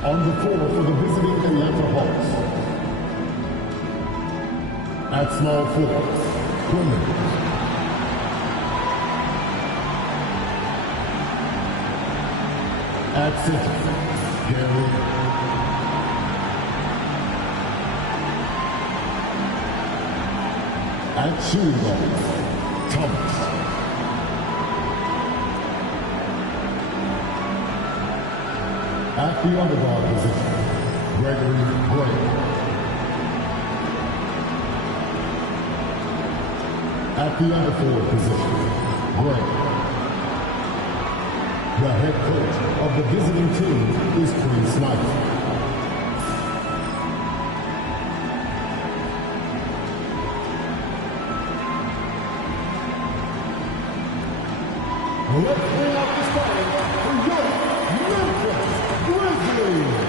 On the floor for the visiting Atlanta Hawks. At small forward, Clemens. At center, Gary. At shooting guard, Thomas. At the underguard position, Gregory Gray. At the underforward position, Gray. The head coach of the visiting team is Quinn Snyder. Let's bring out the starting for your Memphis Grizzlies.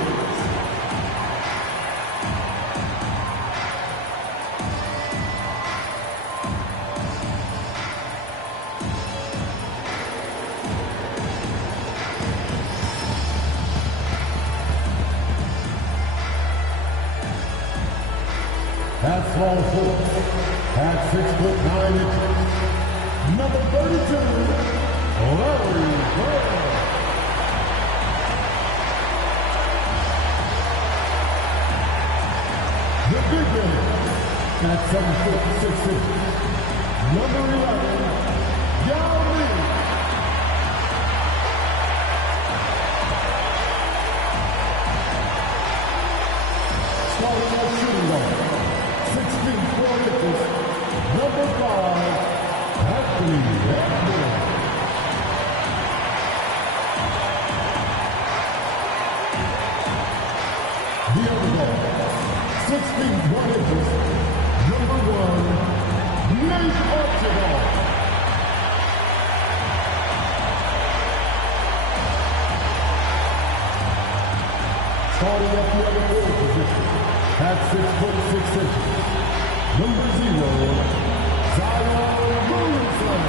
At small forward, at 6'9" number 32, Larry Bird. The big man at 7'6", number 11, Yao Ming. Starting at shooting guard, 6 feet 4 inches, number 5, Anthony Edwards. The other guard, 6 feet 1 inches, number 1, Nate Archibald. Starting at the other forward position, at 6'6", number 0, Zion Williamson.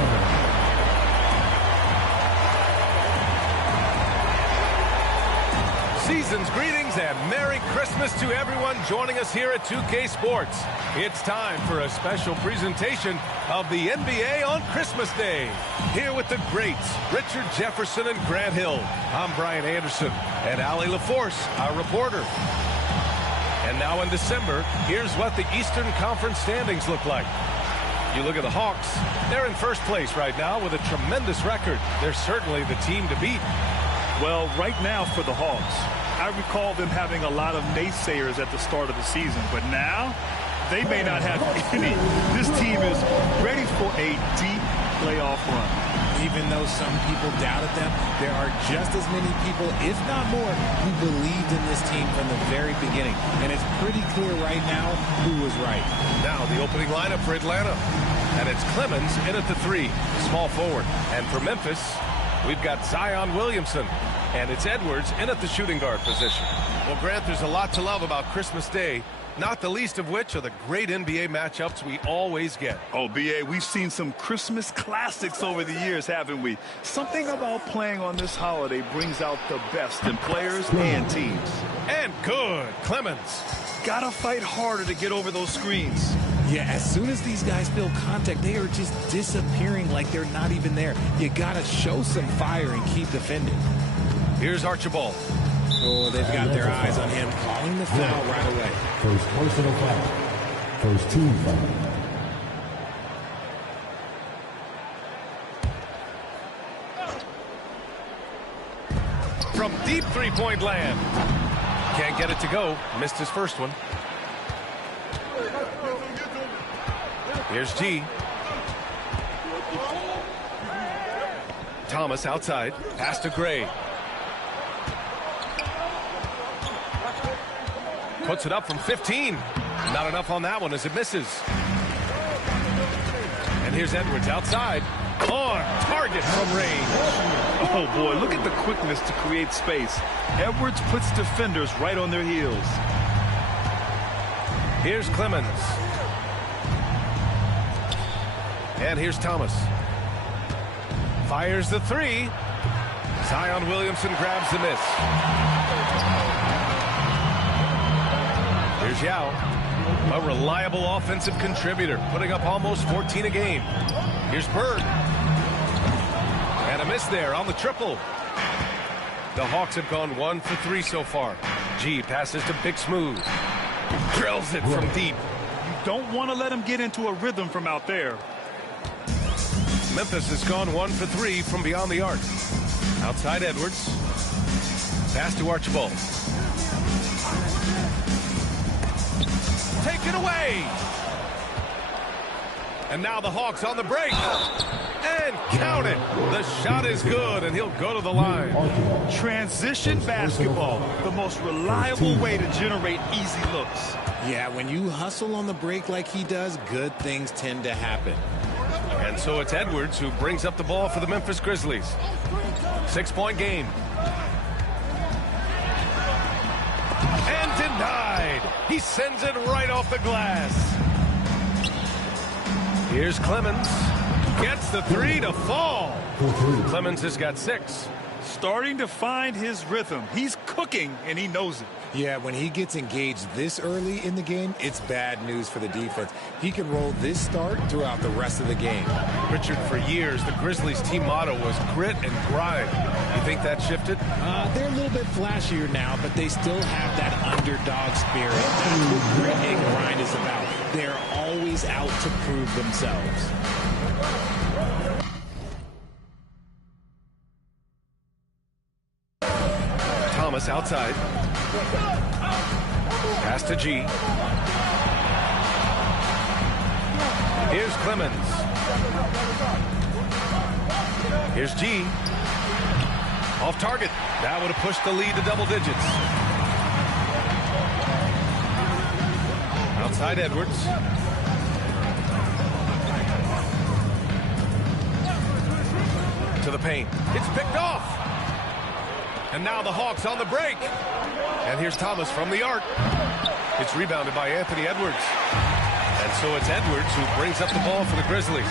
Season's greetings and Merry Christmas to everyone joining us here at 2K Sports. It's time for a special presentation of the NBA on Christmas Day. Here with the greats, Richard Jefferson and Grant Hill. I'm Brian Anderson and Allie LaForce, our reporter. And now in December, here's what the Eastern Conference standings look like. You look at the Hawks, they're in first place right now with a tremendous record. They're certainly the team to beat. Well, right now for the Hawks, I recall them having a lot of naysayers at the start of the season, but now they may not have any. This team is ready for a deep playoff run. Even though some people doubted them, there are just as many people, if not more, who believed in this team from the very beginning. And it's pretty clear right now who was right. Now the opening lineup for Atlanta. And it's Clemens in at the 3, small forward. And for Memphis, we've got Zion Williamson. And it's Edwards in at the shooting guard position. Well, Grant, there's a lot to love about Christmas Day, not the least of which are the great NBA matchups we always get. Oh, B.A., we've seen some Christmas classics over the years, haven't we? Something about playing on this holiday brings out the best in players and teams. And good, Clemens. Gotta fight harder to get over those screens. Yeah, as soon as these guys feel contact, they are just disappearing like they're not even there. You gotta show some fire and keep defending. Here's Archibald. Oh, they've got their eyes on him, calling the foul right away. First personal foul. First team foul. From deep three-point land. Can't get it to go. Missed his first one. Here's G. Thomas outside. Pass to Gray. Puts it up from 15. Not enough on that one as it misses. And here's Edwards outside. On target from range. Oh, boy, look at the quickness to create space. Edwards puts defenders right on their heels. Here's Clemens. And here's Thomas. Fires the 3. Zion Williamson grabs the miss. Here's Yao, a reliable offensive contributor, putting up almost 14 a game. Here's Bird. And a miss there on the triple. The Hawks have gone 1 for 3 so far. G passes to Big Smooth. Drills it from deep. You don't want to let him get into a rhythm from out there. Memphis has gone 1 for 3 from beyond the arc. Outside Edwards. Pass to Archibald. Take it away. And now the Hawks on the break. And count it. The shot is good, and he'll go to the line. Transition basketball, the most reliable way to generate easy looks. Yeah, when you hustle on the break like he does, good things tend to happen. And so it's Edwards who brings up the ball for the Memphis Grizzlies. 6-point game. And denied. He sends it right off the glass. Here's Clemens. Gets the 3 to fall. Clemens has got 6. Starting to find his rhythm. He's cooking, and he knows it. Yeah, when he gets engaged this early in the game, it's bad news for the defense. He can roll this start throughout the rest of the game. Richard, for years, the Grizzlies' team motto was grit and grind. You think that shifted? They're a little bit flashier now, but they still have that underdog spirit. That's what grit and grind is about. They're always out to prove themselves. Thomas outside. Pass to G. Here's Clemens. Here's G. Off target. That would have pushed the lead to double digits. Outside Edwards. To the paint. It's picked off. And now the Hawks on the break. And here's Thomas from the arc. It's rebounded by Anthony Edwards. And so it's Edwards who brings up the ball for the Grizzlies.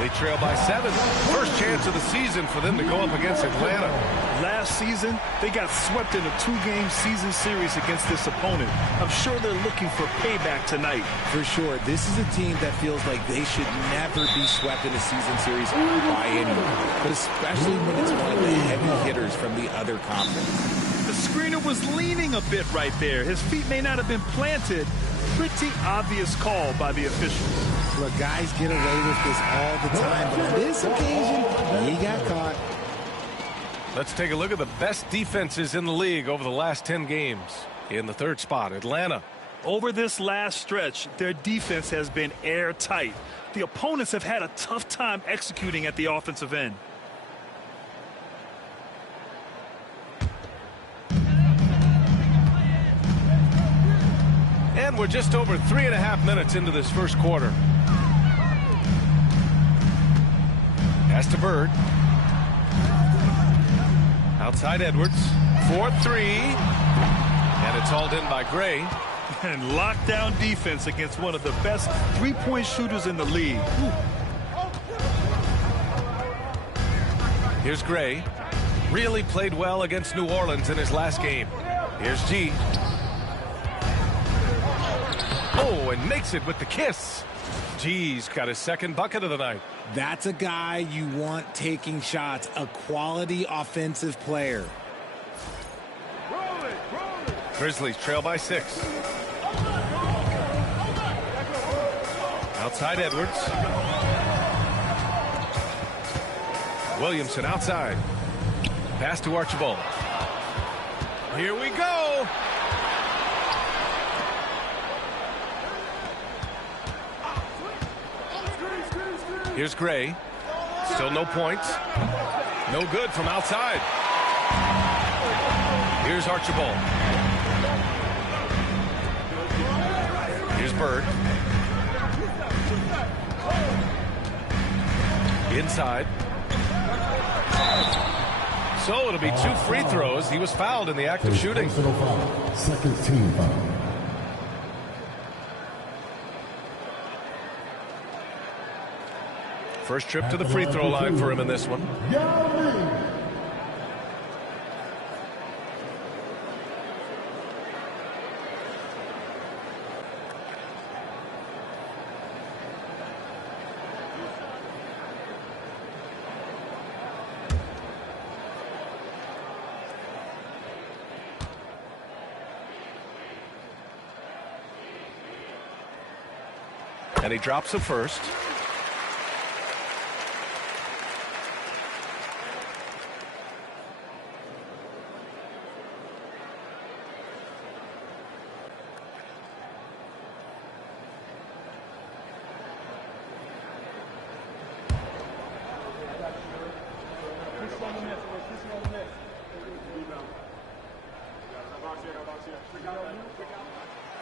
They trail by 7. First chance of the season for them to go up against Atlanta. Last season, they got swept in a 2-game season series against this opponent. I'm sure they're looking for payback tonight. For sure, this is a team that feels like they should never be swept in a season series by anyone, but especially when it's one of the heavy hitters from the other conference. The screener was leaning a bit right there. His feet may not have been planted. Pretty obvious call by the officials. Look, guys get away with this all the time, but on this occasion, he got caught. Let's take a look at the best defenses in the league over the last 10 games. In the third spot, Atlanta. Over this last stretch, their defense has been airtight. The opponents have had a tough time executing at the offensive end. And we're just over 3.5 minutes into this first quarter. Pass to Bird. Outside Edwards. 4-3. And it's hauled in by Gray. And lockdown defense against one of the best three-point shooters in the league. Here's Gray. Really played well against New Orleans in his last game. Here's G. Oh, and makes it with the kiss. G's got his second bucket of the night. That's a guy you want taking shots, a quality offensive player. Grizzlies trail by 6. Outside Edwards. Williamson outside. Pass to Archibald. Here we go. Here's Gray. Still no points. No good from outside. Here's Archibald. Here's Bird. Inside. So it'll be 2 free throws. He was fouled in the act of shooting. Second team foul. First trip to the free throw line for him in this one. And he drops it first.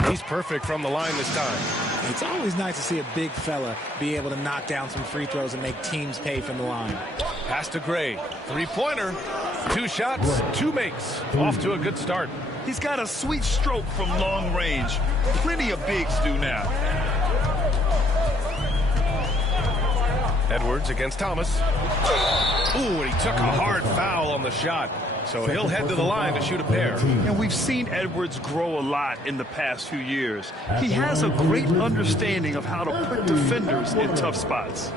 He's perfect from the line this time. It's always nice to see a big fella be able to knock down some free throws and make teams pay from the line. Pass to Gray. Three-pointer. 2 shots, 2 makes. Off to a good start. He's got a sweet stroke from long range. Plenty of bigs do now. Edwards against Thomas. Ooh, and he took a hard foul on the shot. So he'll head to the line to shoot a pair. And we've seen Edwards grow a lot in the past few years. He has a great understanding of how to put defenders in tough spots.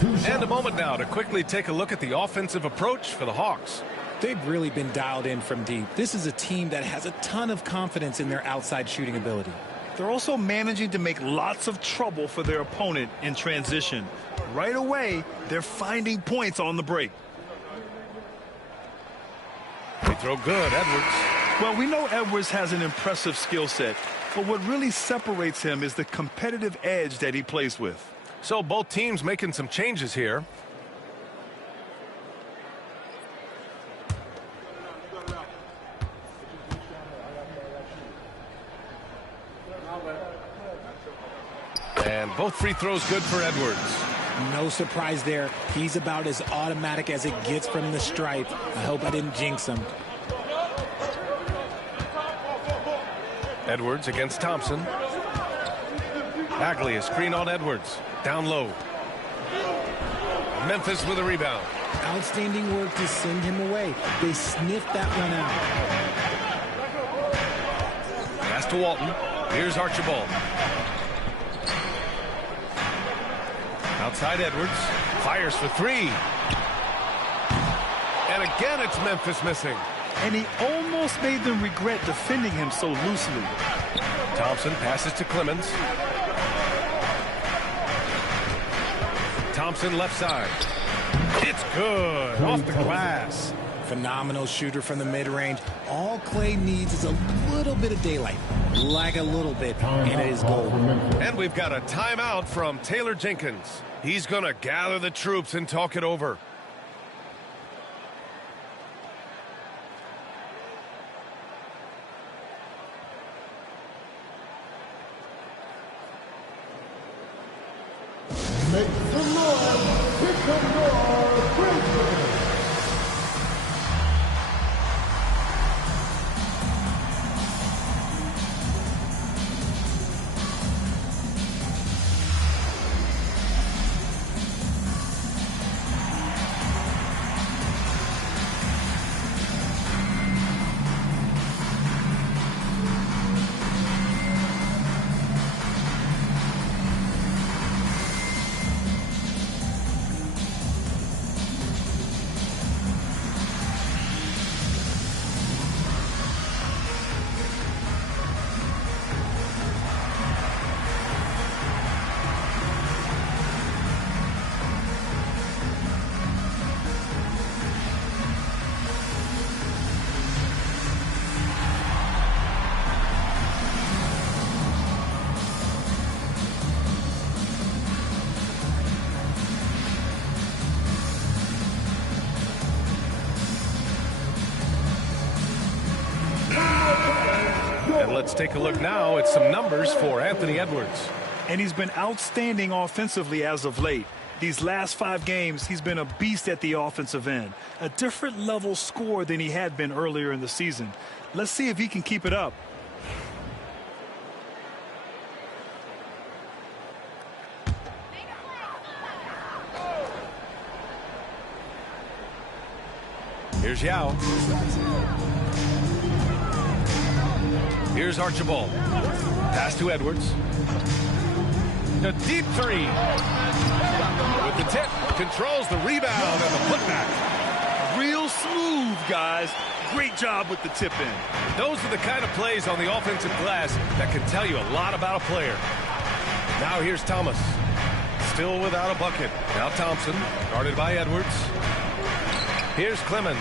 And a moment now to quickly take a look at the offensive approach for the Hawks. They've really been dialed in from deep. This is a team that has a ton of confidence in their outside shooting ability. They're also managing to make lots of trouble for their opponent in transition. Right away, they're finding points on the break. They throw good, Edwards. Well, we know Edwards has an impressive skill set, but what really separates him is the competitive edge that he plays with. So both teams making some changes here. And both free throws good for Edwards. No surprise there. He's about as automatic as it gets from the stripe. I hope I didn't jinx him. Edwards against Thompson. Bagley, a screen on Edwards. Down low. Memphis with a rebound. Outstanding work to send him away. They sniffed that one out. Pass to Walton. Here's Archibald. Outside Edwards. Fires for 3. And again it's Memphis missing. And he almost made them regret defending him so loosely. Thompson passes to Clemens. Thompson left side. It's good. Off the glass. Phenomenal shooter from the mid-range. All Clay needs is a little bit of daylight. Like a little bit, and it is gold. And we've got a timeout from Taylor Jenkins. He's going to gather the troops and talk it over. Make some noise. Here comes your Grizzlies. And let's take a look now at some numbers for Anthony Edwards. And he's been outstanding offensively as of late. These last 5 games, he's been a beast at the offensive end. A different level score than he had been earlier in the season. Let's see if he can keep it up. Here's Yao. Here's Archibald. Pass to Edwards. A deep 3. With the tip, controls the rebound and the putback. Real smooth, guys. Great job with the tip in. Those are the kind of plays on the offensive glass that can tell you a lot about a player. Now here's Thomas. Still without a bucket. Now Thompson, guarded by Edwards. Here's Clemens.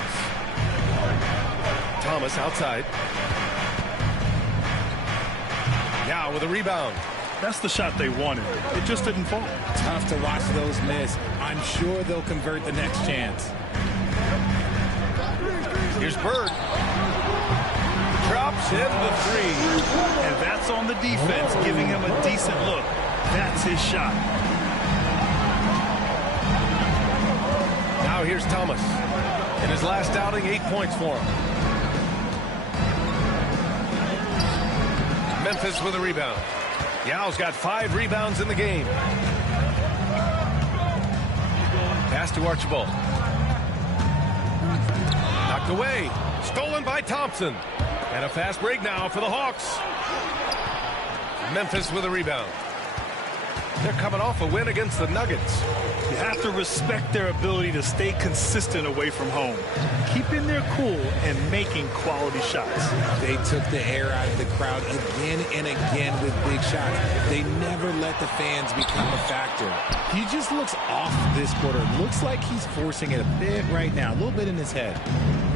Thomas outside. Now with a rebound. That's the shot they wanted. It just didn't fall. Tough to watch those miss. I'm sure they'll convert the next chance. Here's Bird. Drops in the three. And that's on the defense, giving him a decent look. That's his shot. Now here's Thomas. In his last outing, 8 points for him. Memphis with a rebound. Yao's got 5 rebounds in the game. Pass to Archibald. Knocked away. Stolen by Thompson. And a fast break now for the Hawks. Memphis with a rebound. They're coming off a win against the Nuggets. You have to respect their ability to stay consistent away from home, keeping their cool and making quality shots. They took the air out of the crowd again and again with big shots. They never let the fans become a factor. He just looks off this quarter. Looks like he's forcing it a bit right now, a little bit in his head.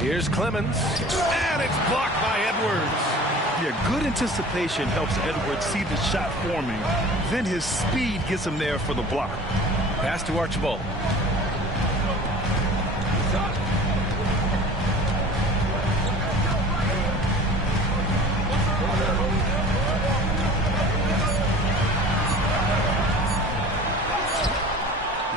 Here's Clemens. And it's blocked by Edwards. Yeah, good anticipation helps Edwards see the shot forming. Then his speed gets him there for the block. Pass to Archibald.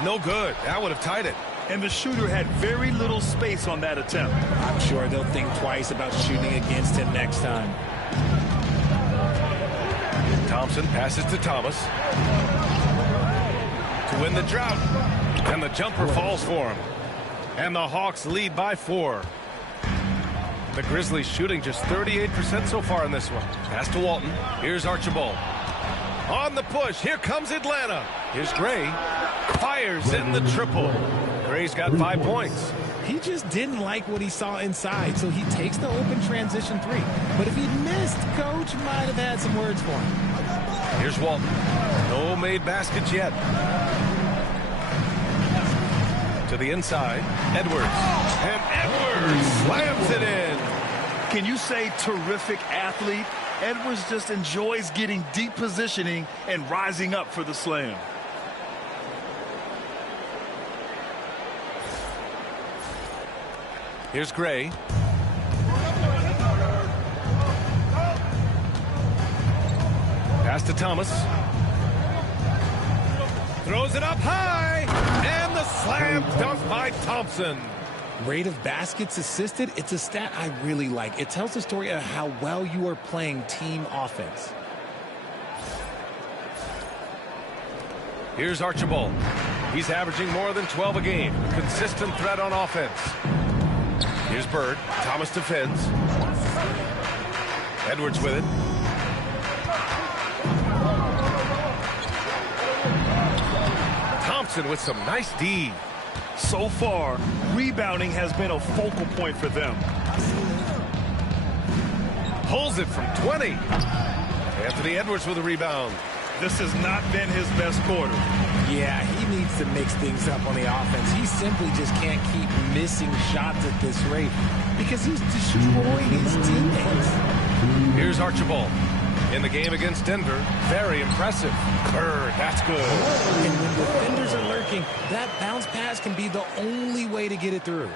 No good. That would have tied it. And the shooter had very little space on that attempt. I'm sure they'll think twice about shooting against him next time. Thompson passes to Thomas. To win the drought. And the jumper falls for him. And the Hawks lead by 4. The Grizzlies shooting just 38% so far in this one. Pass to Walton. Here's Archibald. On the push. Here comes Atlanta. Here's Gray. Fires in the triple. Gray's got 5 points. He just didn't like what he saw inside, so he takes the open transition 3. But if he'd missed, Coach might have had some words for him. Here's Walton. No made baskets yet. To the inside. Edwards. And Edwards slams it in. Can you say terrific athlete? Edwards just enjoys getting deep positioning and rising up for the slam. Here's Gray. Pass to Thomas. Throws it up high. And the slam dunk by Thompson. Rate of baskets assisted, it's a stat I really like. It tells the story of how well you are playing team offense. Here's Archibald. He's averaging more than 12 a game. Consistent threat on offense. Here's Bird. Thomas defends. Edwards with it. Thompson with some nice D. So far, rebounding has been a focal point for them. Pulls it from 20. Anthony Edwards with a rebound. This has not been his best quarter. Yeah, he needs to mix things up on the offense. He simply just can't keep missing shots at this rate because he's destroying his teammates. Here's Archibald. In the game against Denver, very impressive. Bird, that's good. And when defenders are lurking, that bounce pass can be the only way to get it through.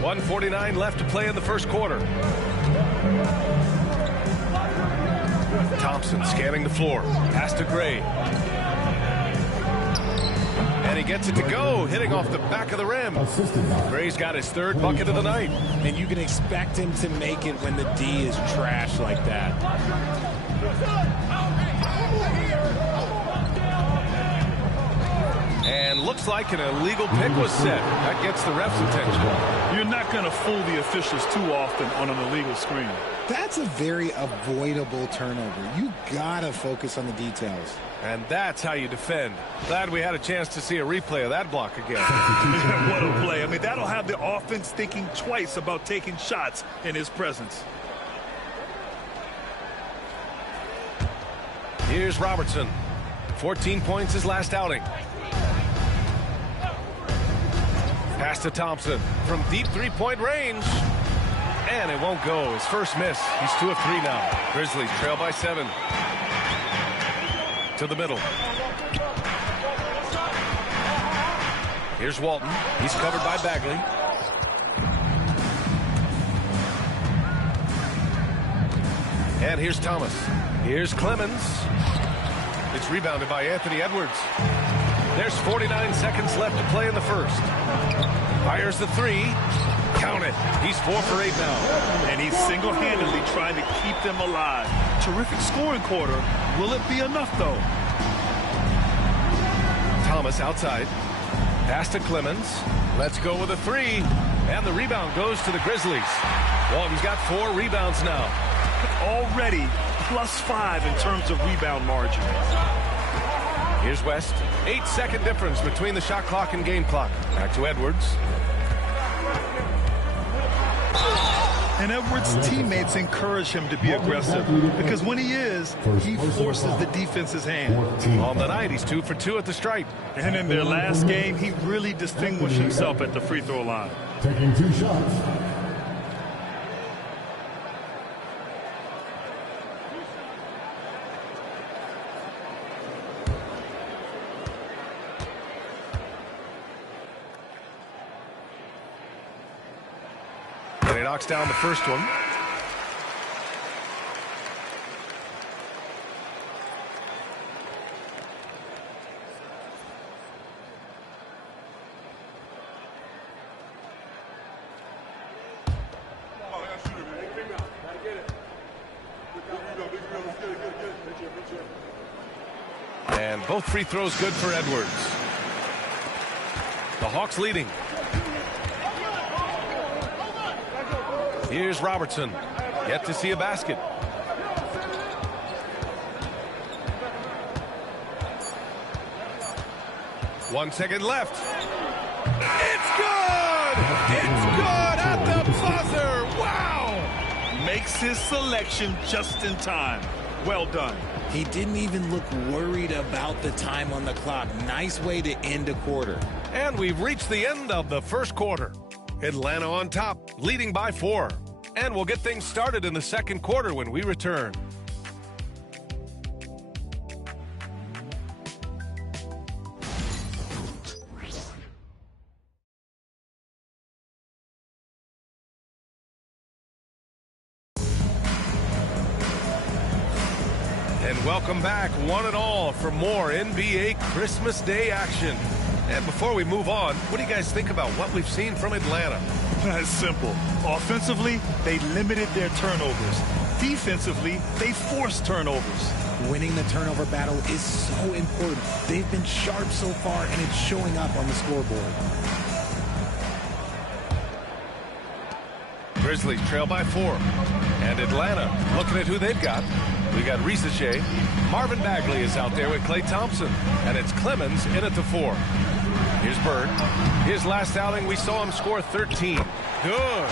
.149 left to play in the first quarter. Thompson scanning the floor. Pass to Gray. And he gets it to go, hitting off the back of the rim. Gray's got his 3rd bucket of the night. And you can expect him to make it when the D is trash like that. And And looks like an illegal pick was set. That gets the ref's attention. You're not going to fool the officials too often on an illegal screen. That's a very avoidable turnover. You got to focus on the details. And that's how you defend. Glad we had a chance to see a replay of that block again. What a play. I mean, that'll have the offense thinking twice about taking shots in his presence. Here's Robertson. 14 points his last outing. Pass to Thompson from deep three-point range. And it won't go. His first miss. He's 2 of 3 now. Grizzlies trail by 7. To the middle. Here's Walton. He's covered by Bagley. And here's Thomas. Here's Clemens. It's rebounded by Anthony Edwards. There's 49 seconds left to play in the first. Fires the 3. Count it. He's 4 for 8 now. And he's single-handedly trying to keep them alive. Terrific scoring quarter. Will it be enough, though? Thomas outside. Pass to Clemens. Let's go with a 3. And the rebound goes to the Grizzlies. Walton's got 4 rebounds now. Already +5 in terms of rebound margin. Here's West. 8-second difference between the shot clock and game clock. Back to Edwards. And Edwards' teammates encourage him to be aggressive because when he is, he forces the defense's hand. On the night, he's 2 for 2 at the stripe. And in their last game, he really distinguished himself at the free throw line. Taking 2 shots. And he knocks down the first one. And both free throws good for Edwards. The Hawks leading. Here's Robertson. Yet to see a basket. One second left. It's good! It's good at the buzzer! Wow! Makes his selection just in time. Well done. He didn't even look worried about the time on the clock. Nice way to end a quarter. And we've reached the end of the first quarter. Atlanta on top, leading by 4. And we'll get things started in the second quarter when we return. And welcome back, one and all, for more NBA Christmas Day action. And before we move on, what do you guys think about what we've seen from Atlanta? That's simple. Offensively, they limited their turnovers. Defensively, they forced turnovers. Winning the turnover battle is so important. They've been sharp so far, and it's showing up on the scoreboard. Grizzlies trail by 4. And Atlanta, looking at who they've got. We got Risache. Marvin Bagley is out there with Klay Thompson. And it's Clemens in at the 4. Here's Bird. His last outing, we saw him score 13. Good.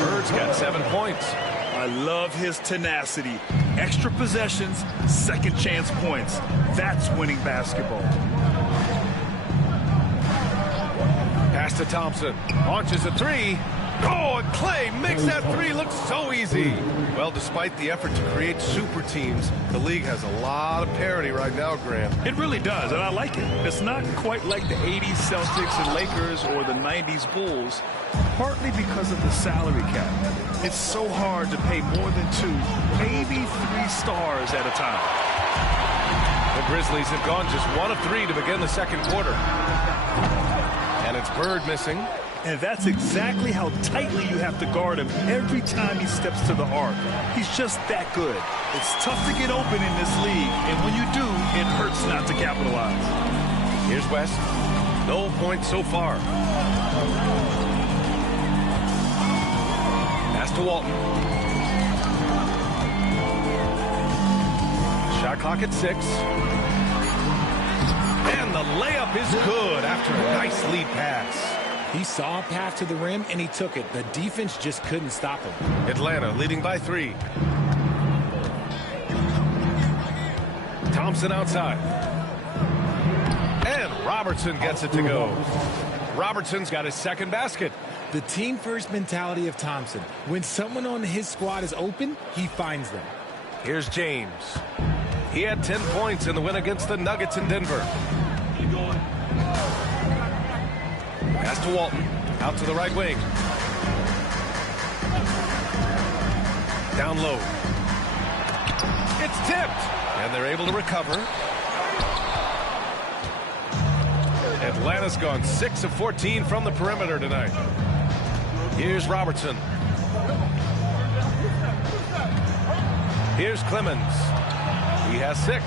Bird's got 7 points. I love his tenacity. Extra possessions, second chance points. That's winning basketball. Pass to Thompson. Launches a 3. Oh, and Klay makes that 3 look so easy. Well, despite the effort to create super teams, the league has a lot of parity right now, Graham. It really does, and I like it. It's not quite like the 80s Celtics and Lakers or the 90s Bulls, partly because of the salary cap. It's so hard to pay more than 2, maybe 3 stars at a time. The Grizzlies have gone just 1 of 3 to begin the second quarter. And it's Bird missing. And that's exactly how tightly you have to guard him every time he steps to the arc. He's just that good. It's tough to get open in this league, and when you do, it hurts not to capitalize. Here's West. No points so far. Pass to Walton. Shot clock at 6. And the layup is good after a nice lead pass. He saw a path to the rim, and he took it. The defense just couldn't stop him. Atlanta leading by 3. Thompson outside. And Robertson gets it to go. Robertson's got his second basket. The team-first mentality of Thompson. When someone on his squad is open, he finds them. Here's James. He had 10 points in the win against the Nuggets in Denver. Pass to Walton. Out to the right wing. Down low. It's tipped. And they're able to recover. Atlanta's gone 6 of 14 from the perimeter tonight. Here's Robertson. Here's Clemens. He has 6.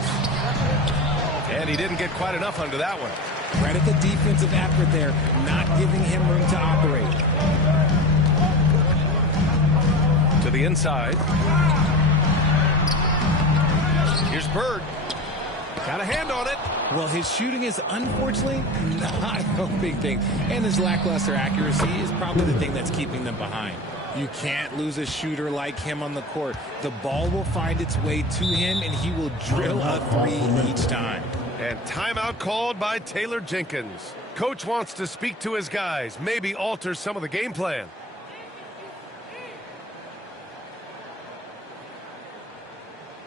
And he didn't get quite enough under that one. Credit the defensive effort there, not giving him room to operate. To the inside. Here's Bird. Got a hand on it. Well, his shooting is unfortunately not a big thing. And his lackluster accuracy is probably the thing that's keeping them behind. You can't lose a shooter like him on the court. The ball will find its way to him, and he will drill a 3 each time. And timeout called by Taylor Jenkins. Coach wants to speak to his guys, maybe alter some of the game plan.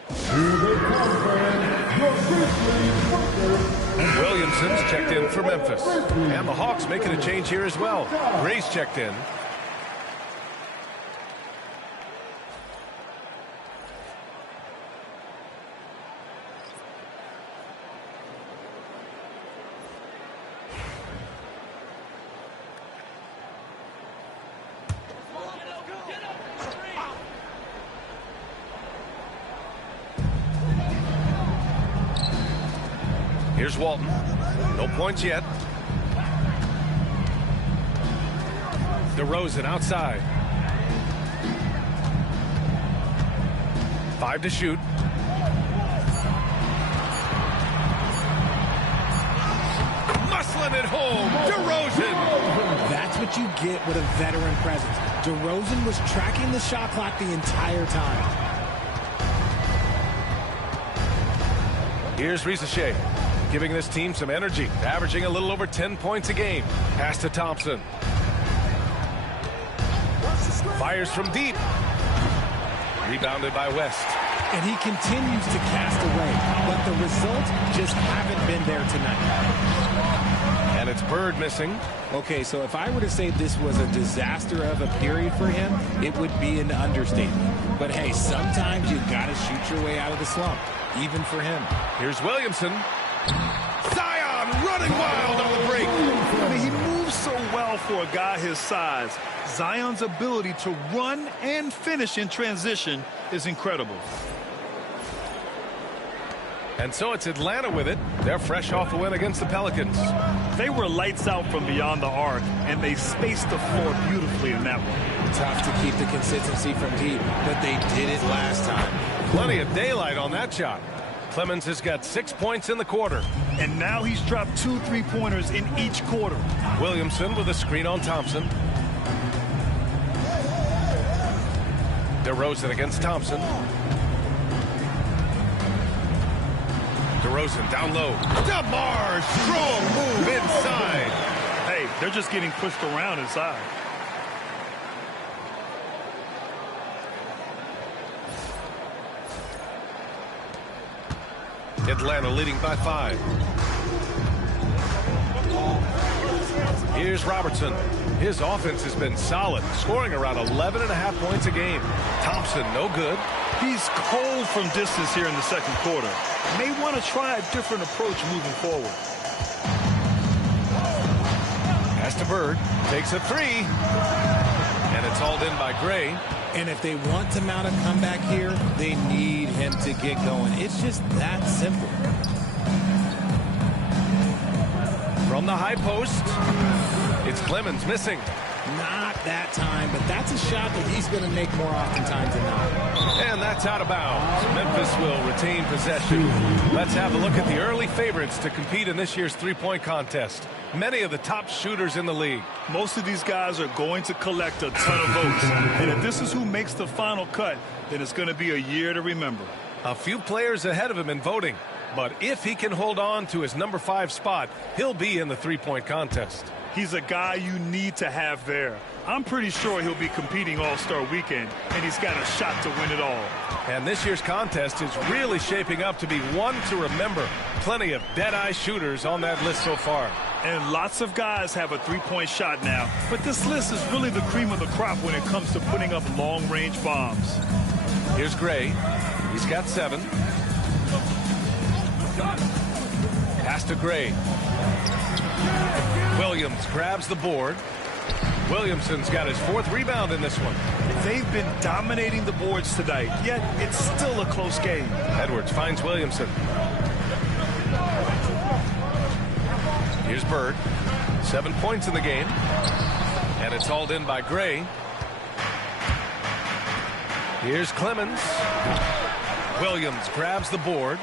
Here they come, fans. Your Grizzlies Lakers. Williamson's checked in for Memphis. And the Hawks making a change here as well. Gray's checked in. Here's Walton. No points yet. DeRozan outside. 5 to shoot. Muscling it home. DeRozan. That's what you get with a veteran presence. DeRozan was tracking the shot clock the entire time. Here's Risacher, giving this team some energy, averaging a little over 10 points a game. Pass to Thompson. Fires from deep. Rebounded by West. And he continues to cast away, but the results just haven't been there tonight. And it's Bird missing. Okay, so if I were to say this was a disaster of a period for him, it would be an understatement. But hey, sometimes you got to shoot your way out of the slump, even for him. Here's Williamson. Zion running wild on the break. I mean, he moves so well for a guy his size. Zion's ability to run and finish in transition is incredible. And so it's Atlanta with it. They're fresh off a win against the Pelicans. They were lights out from beyond the arc, and they spaced the floor beautifully in that one. Tough to keep the consistency from deep, but they did it last time. Plenty of daylight on that shot. Clemens has got 6 points in the quarter. And now he's dropped 2 3-pointers in each quarter. Williamson with a screen on Thompson. DeRozan against Thompson. DeRozan down low. DeMar, strong move inside. Hey, they're just getting pushed around inside. Atlanta leading by 5. Here's Robertson. His offense has been solid, scoring around 11.5 points a game. Thompson, no good. He's cold from distance here in the second quarter. May want to try a different approach moving forward. Pass to Bird. Takes a 3. And it's hauled in by Gray. And if they want to mount a comeback here, they need him to get going. It's just that simple. From From the high post, it's Clemens missing. Not that time, but that's a shot that he's going to make more oftentimes than not. And that's out of bounds. Memphis will retain possession. Let's have a look at the early favorites to compete in this year's three-point contest. Many of the top shooters in the league. Most of these guys are going to collect a ton of votes. And if this is who makes the final cut, then it's going to be a year to remember. A few players ahead of him in voting. But if he can hold on to his number 5 spot, he'll be in the three-point contest. He's a guy you need to have there. I'm pretty sure he'll be competing All-Star Weekend, and he's got a shot to win it all. And this year's contest is really shaping up to be one to remember. Plenty of dead-eye shooters on that list so far. And lots of guys have a three-point shot now. But this list is really the cream of the crop when it comes to putting up long-range bombs. Here's Gray. He's got 7. Pass to Gray. Williams grabs the board. Williamson's got his 4th rebound in this one. They've been dominating the boards tonight, yet it's still a close game. Edwards finds Williamson. Here's Bird. 7 points in the game. And it's hauled in by Gray. Here's Clemens. Williams grabs the board.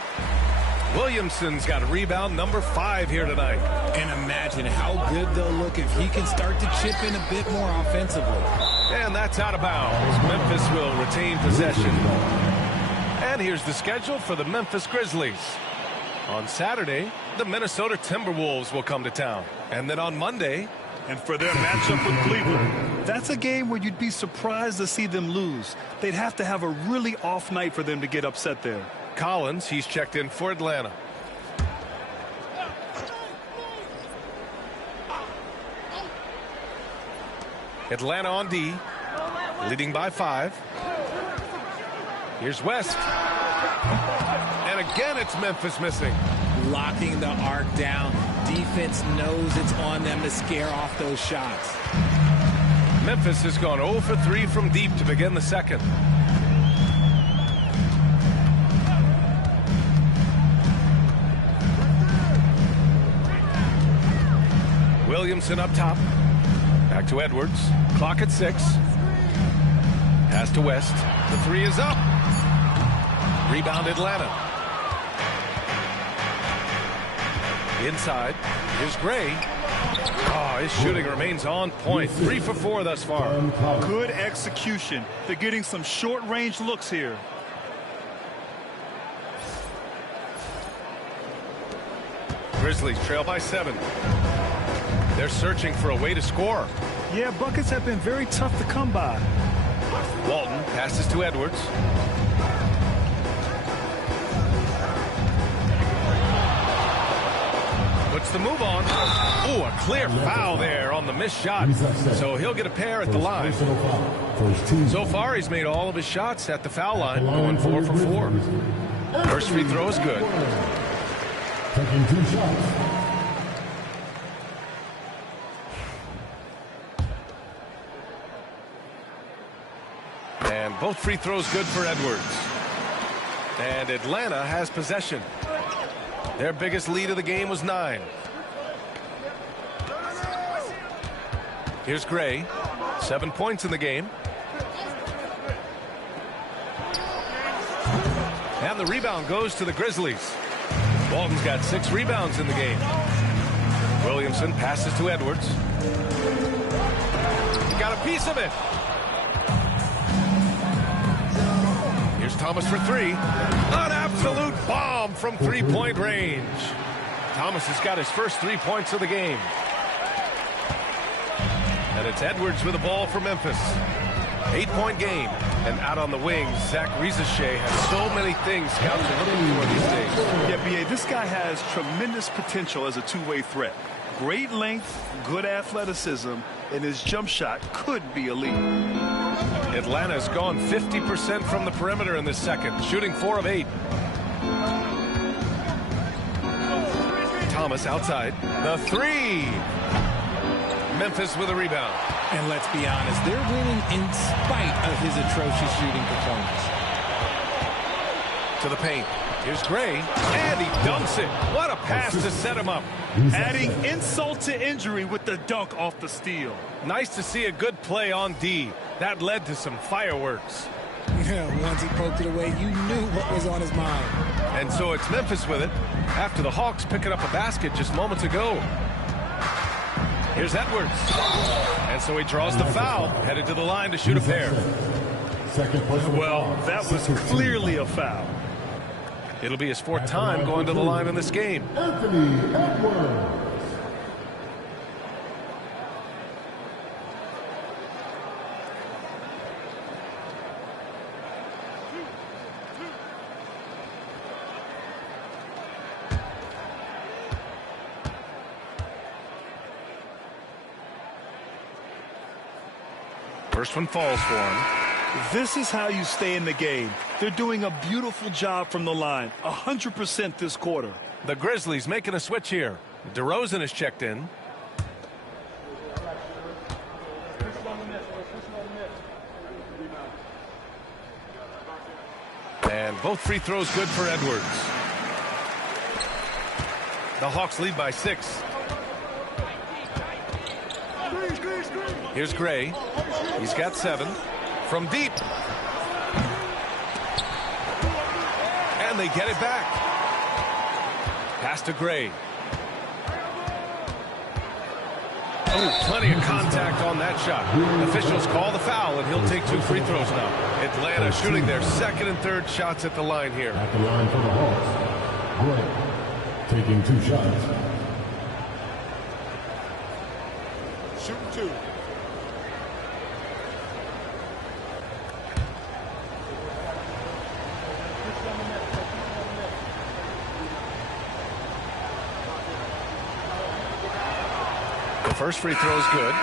Williamson's got a rebound number 5 here tonight. And imagine how good they'll look if he can start to chip in a bit more offensively. And that's out of bounds. Memphis will retain possession. And here's the schedule for the Memphis Grizzlies. On Saturday, the Minnesota Timberwolves will come to town. And then on Monday, and for their matchup with Cleveland, that's a game where you'd be surprised to see them lose. They'd have to have a really off night for them to get upset there. Collins, he's checked in for Atlanta. Atlanta on D, leading by 5. Here's West. And again, it's Memphis missing. Locking the arc down. Defense knows it's on them to scare off those shots. Memphis has gone 0 for 3 from deep to begin the second. Williamson up top. Back to Edwards. Clock at 6. Pass to West. The 3 is up. Rebound Atlanta. Inside. Here's Gray. Oh, his shooting remains on point. 3 for 4 thus far. Good execution. They're getting some short-range looks here. Grizzlies trail by 7. They're searching for a way to score. Yeah, buckets have been very tough to come by. Walton passes to Edwards. Puts the move on. Oh, a clear foul there on the missed shot. So he'll get a pair at the line. So far, he's made all of his shots at the foul line, going 4 for 4. First free throw is good. Taking 2 shots. And both free throws good for Edwards. And Atlanta has possession. Their biggest lead of the game was 9. Here's Gray. 7 points in the game. And the rebound goes to the Grizzlies. Walton's got 6 rebounds in the game. Williamson passes to Edwards. Got a piece of it. Here's Thomas for 3. An absolute bomb from 3-point range. Thomas has got his first 3 points of the game. And it's Edwards with the ball for Memphis. 8-point game. And out on the wings, Zach Rizachet has so many things scouts are looking for these days. Yeah, B.A., this guy has tremendous potential as a two-way threat. Great length, good athleticism, and his jump shot could be elite. Atlanta's gone 50% from the perimeter in this second, shooting 4 of 8. Thomas outside. The 3. Memphis with a rebound. And let's be honest, they're winning in spite of his atrocious shooting performance. To the paint. Here's Gray, and he dunks it. What a pass to set him up. Adding insult to injury with the dunk off the steal. Nice to see a good play on D. That led to some fireworks. Yeah, once he poked it away, you knew what was on his mind. And so it's Memphis with it after the Hawks picking up a basket just moments ago. Here's Edwards. And so he draws the foul, headed to the line to shoot a pair. Well, that was clearly a foul. It'll be his fourth time going to the line in this game. Anthony Edwards. First one falls for him. This is how you stay in the game. They're doing a beautiful job from the line. 100% this quarter. The Grizzlies making a switch here. DeRozan is checked in. And both free throws good for Edwards. The Hawks lead by 6. Here's Gray. He's got 7. From deep. And they get it back. Pass to Gray. Oh, plenty of contact on that shot. Officials call the foul, and he'll take 2 free throws now. Atlanta shooting their second and third shots at the line here. At the line for the Hawks. Gray taking 2 shots. Shooting 2. The first free throw is good.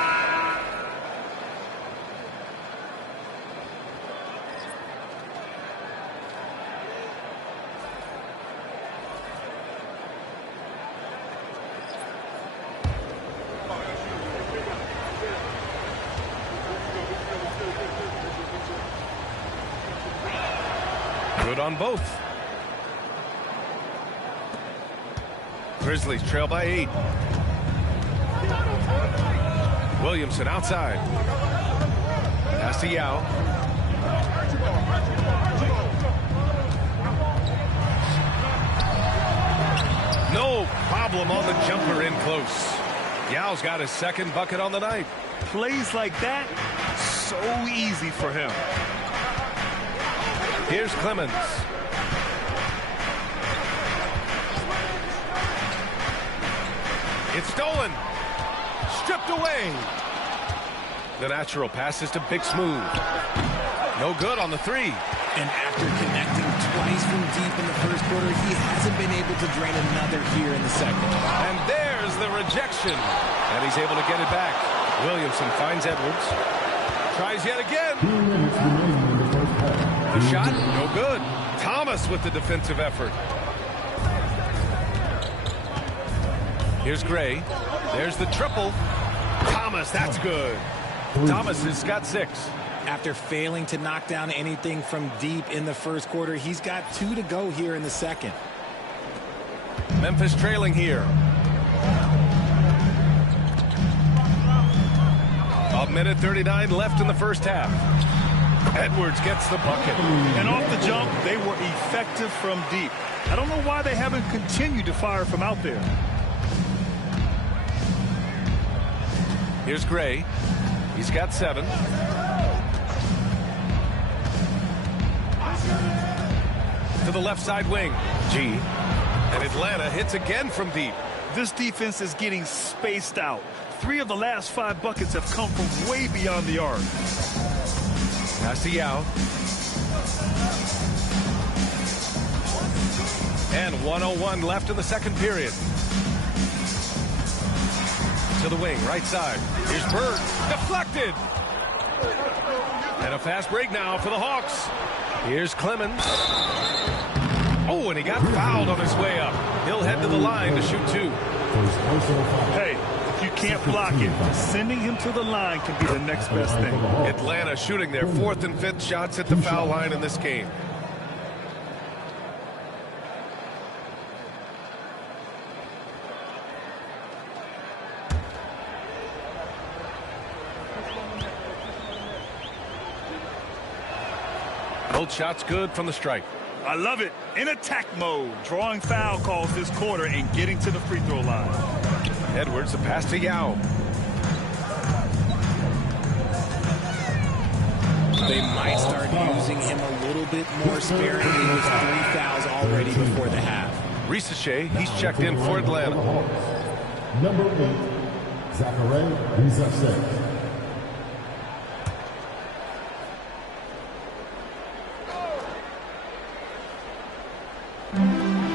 Good on both. Grizzlies trail by 8. Williamson outside. Pass to Yao. No problem on the jumper in close. Yao's got his second bucket on the night. Plays like that, so easy for him. Here's Clemens. It's stolen. Stripped away. The natural pass is to Big Smooth. No good on the 3. And after connecting twice from deep in the first quarter, he hasn't been able to drain another here in the second. And there's the rejection. And he's able to get it back. Williamson finds Edwards. Tries yet again. 2 minutes remaining in the first half. The shot, no good. Thomas with the defensive effort. Here's Gray. There's the triple. Thomas, that's good. Thomas has got 6. After failing to knock down anything from deep in the first quarter, he's got 2 to go here in the second. Memphis trailing here. A minute 39 left in the first half. Edwards gets the bucket. And off the jump, they were effective from deep. I don't know why they haven't continued to fire from out there. Here's Gray. He's got 7. To the left side wing. G. And Atlanta hits again from deep. This defense is getting spaced out. 3 of the last 5 buckets have come from way beyond the arc. Pass to Yao. And 1:01 left in the second period. To the wing, right side. Here's Bird. Deflected. And a fast break now for the Hawks. Here's Clemens. Oh, and he got fouled on his way up. He'll head to the line to shoot 2. Hey, if you can't block it, sending him to the line can be the next best thing. Atlanta shooting their 4th and 5th shots at the foul line in this game. Both shots good from the stripe. I love it. In attack mode. Drawing foul calls this quarter and getting to the free throw line. Edwards, the pass to Yao. They might start using him a little bit more sparingly with 3 fouls already before the half. Risacher, he's checked in for Atlanta. Number 8, Zachary Risacher.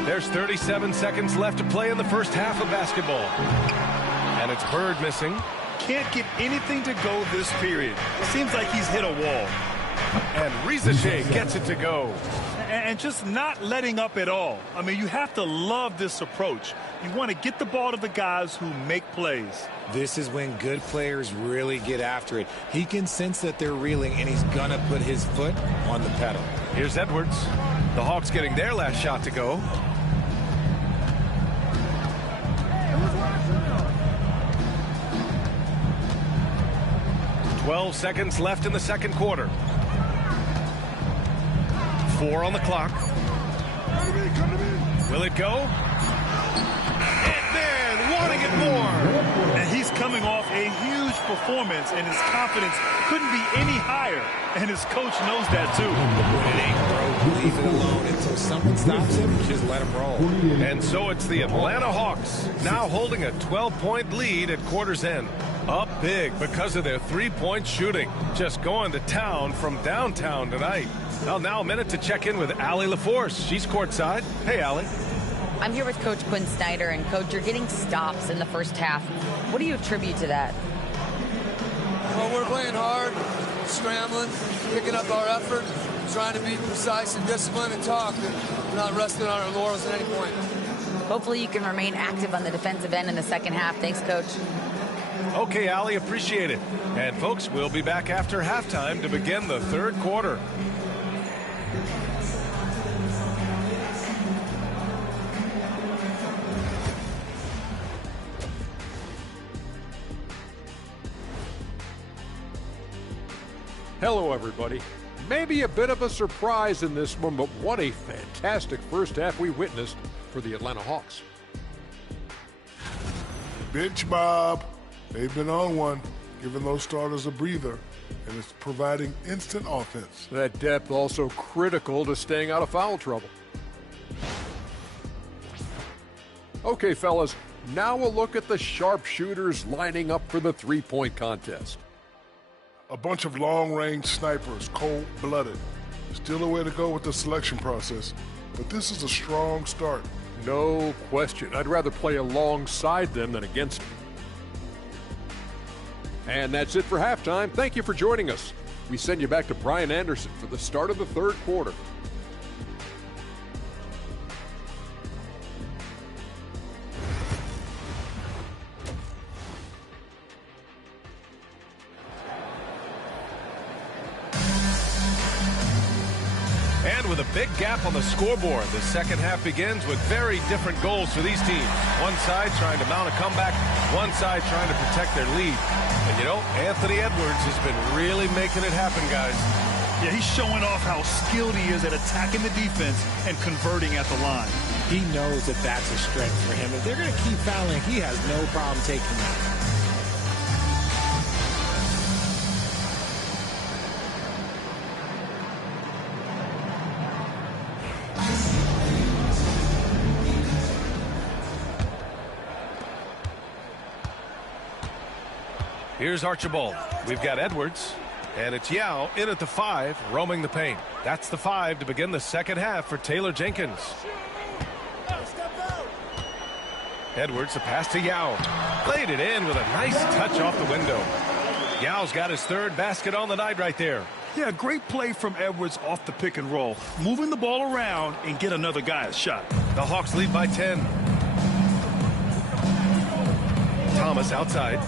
There's 37 seconds left to play in the first half of basketball. And it's Bird missing. Can't get anything to go this period. Seems like he's hit a wall. And Risacher gets it to go. And just not letting up at all. I mean, you have to love this approach. You want to get the ball to the guys who make plays. This is when good players really get after it. He can sense that they're reeling, and he's going to put his foot on the pedal. Here's Edwards. The Hawks getting their last shot to go. "12 seconds left in the second quarter. 4 on the clock. Will it go? And then wanting it more. And he's coming off a huge performance, and his confidence couldn't be any higher. And his coach knows that, too. When it ain't broke, leave it alone until someone stops him. Just let him roll. And so it's the Atlanta Hawks now holding a 12-point lead at quarter's end. Up big because of their three-point shooting. Just going to town from downtown tonight. Well, now a minute to check in with Allie LaForce. She's courtside. Hey, Allie. I'm here with Coach Quinn Snyder, and Coach, you're getting stops in the first half. What do you attribute to that? Well, we're playing hard, scrambling, picking up our effort, trying to be precise and disciplined and talk, and we're not resting on our laurels at any point. Hopefully you can remain active on the defensive end in the second half. Thanks, Coach. Okay, Allie, appreciate it. And folks, we'll be back after halftime to begin the third quarter. Hello, everybody. Maybe a bit of a surprise in this one, but what a fantastic first half we witnessed for the Atlanta Hawks. Bench Bob. They've been on one, giving those starters a breather, and it's providing instant offense. That depth also critical to staying out of foul trouble. Okay, fellas, now we'll look at the sharpshooters lining up for the three-point contest. A bunch of long-range snipers, cold-blooded. Still a way to go with the selection process, but this is a strong start. No question. I'd rather play alongside them than against them. And that's it for halftime. Thank you for joining us. We send you back to Brian Anderson for the start of the third quarter. And with a big gap on the scoreboard, the second half begins with very different goals for these teams. One side trying to mount a comeback, one side trying to protect their lead. And you know, Anthony Edwards has been really making it happen, guys. Yeah, he's showing off how skilled he is at attacking the defense and converting at the line. He knows that that's a strength for him. If they're going to keep fouling, he has no problem taking that. Here's Archibald. We've got Edwards, and it's Yao in at the 5, roaming the paint. That's the 5 to begin the second half for Taylor Jenkins. Edwards, a pass to Yao. Laid it in with a nice touch off the window. Yao's got his third basket on the night right there. Yeah, great play from Edwards off the pick and roll. Moving the ball around and get another guy a shot. The Hawks lead by 10. Thomas outside.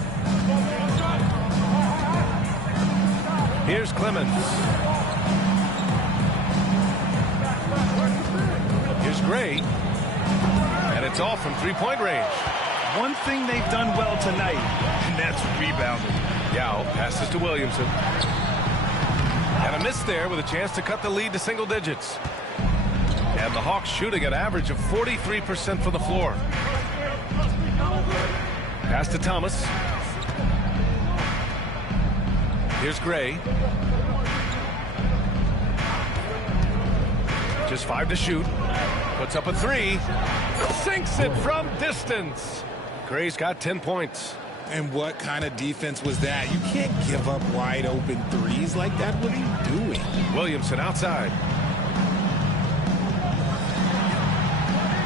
Here's Clemens. Here's Gray. And it's off from three-point range. One thing they've done well tonight, and that's rebounding. Yao passes to Williamson. And a miss there with a chance to cut the lead to single digits. And the Hawks shooting an average of 43% from the floor. Pass to Thomas. Here's Gray. Just 5 to shoot. Puts up a 3. Sinks it from distance. Gray's got 10 points. And what kind of defense was that? You can't give up wide open threes like that. What are you doing? Williamson outside.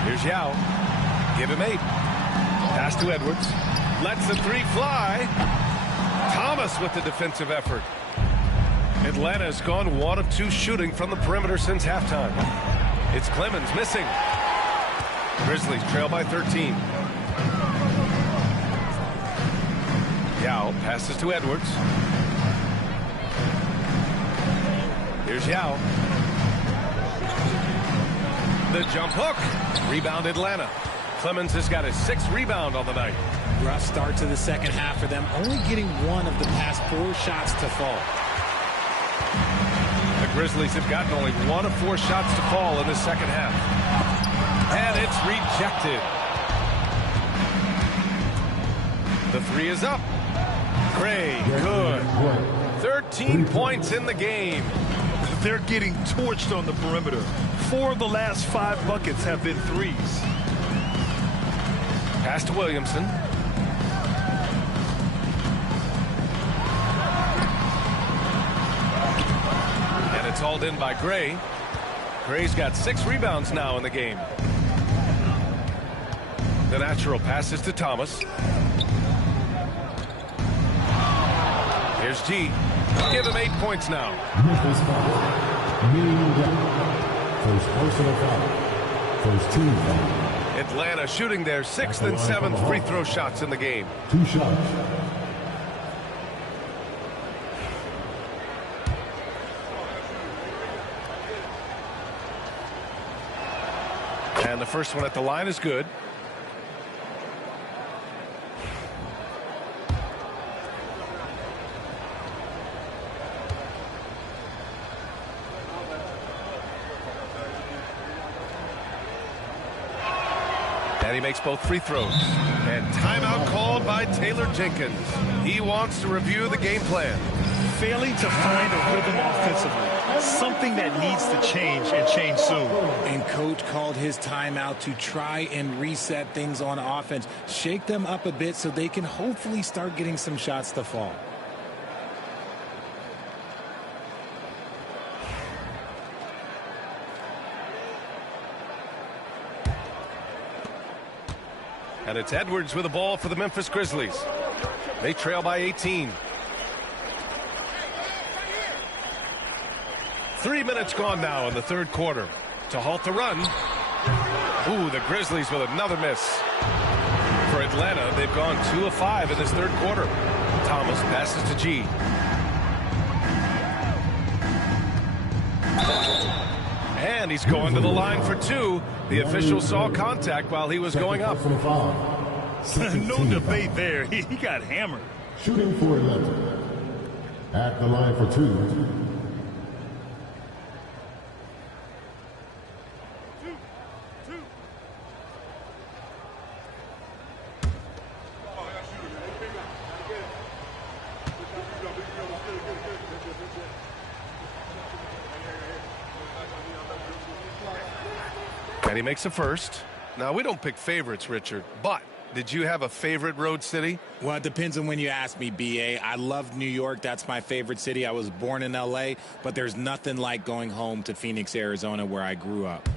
Here's Yao. Give him 8. Pass to Edwards. Lets the 3 fly. Thomas with the defensive effort. Atlanta has gone 1 of 2 shooting from the perimeter since halftime. It's Clemens missing. Grizzlies trail by 13. Yao passes to Edwards. Here's Yao. The jump hook. Rebound Atlanta. Clemens has got his 6th rebound on the night. Rough start to the second half for them, only getting 1 of the past 4 shots to fall. The Grizzlies have gotten only 1 of 4 shots to fall in the second half. And it's rejected. The 3 is up. Gray, good. 13 points in the game. They're getting torched on the perimeter. 4 of the last 5 buckets have been threes. Pass to Williamson. And it's hauled in by Gray. Gray's got 6 rebounds now in the game. The natural passes to Thomas. Here's G. Give him 8 points now. Memphis foul. Meaning first personal foul. First team foul. Atlanta shooting their 6th and 7th free throw shots in the game. 2 shots. And the first one at the line is good. And he makes both free throws. And timeout called by Taylor Jenkins. He wants to review the game plan. Failing to find a rhythm offensively. Something that needs to change and change soon. And coach called his timeout to try and reset things on offense. Shake them up a bit so they can hopefully start getting some shots to fall. And it's Edwards with the ball for the Memphis Grizzlies. They trail by 18. 3 minutes gone now in the third quarter. To halt the run. Ooh, the Grizzlies with another miss. For Atlanta, they've gone 2 of 5 in this third quarter. Thomas passes to G. And he's going to the line for 2. The official saw contact while he was going up. No debate there. He got hammered. Shooting for Atlanta. At the line for 2. And he makes a first. Now, we don't pick favorites, Richard, but did you have a favorite road city? Well, it depends on when you ask me, B.A. I love New York. That's my favorite city. I was born in L.A., but there's nothing like going home to Phoenix, Arizona, where I grew up.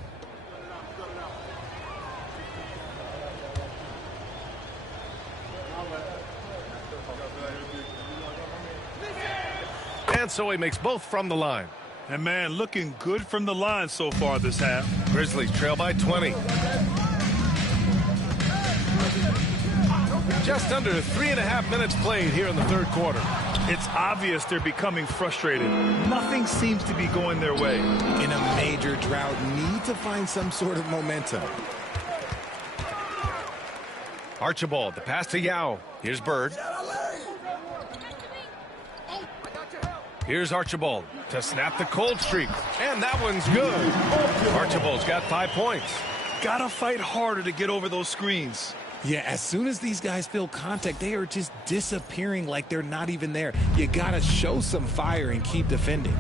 And so he makes both from the line. And, man, looking good from the line so far this half. Grizzlies trail by 20. Just under 3.5 minutes played here in the third quarter. It's obvious they're becoming frustrated. Nothing seems to be going their way. In a major drought, need to find some sort of momentum. Archibald, the pass to Yao. Here's Bird. Here's Archibald to snap the cold streak. And that one's good. Archibald's got 5 points. Gotta fight harder to get over those screens. Yeah, as soon as these guys feel contact, they are just disappearing like they're not even there. You gotta show some fire and keep defending.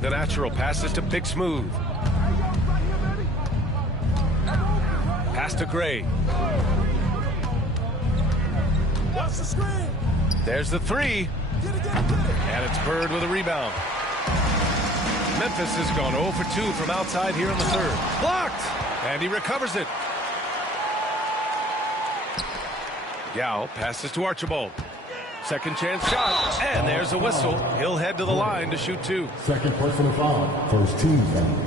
The natural passes to Big Smooth. Pass to Gray. There's the three. And it's Bird with a rebound. Memphis has gone 0 for 2 from outside here in the third. Blocked! And he recovers it. Yao passes to Archibald. Second chance shot. And there's a whistle. He'll head to the line to shoot 2. Second personal foul. First team foul.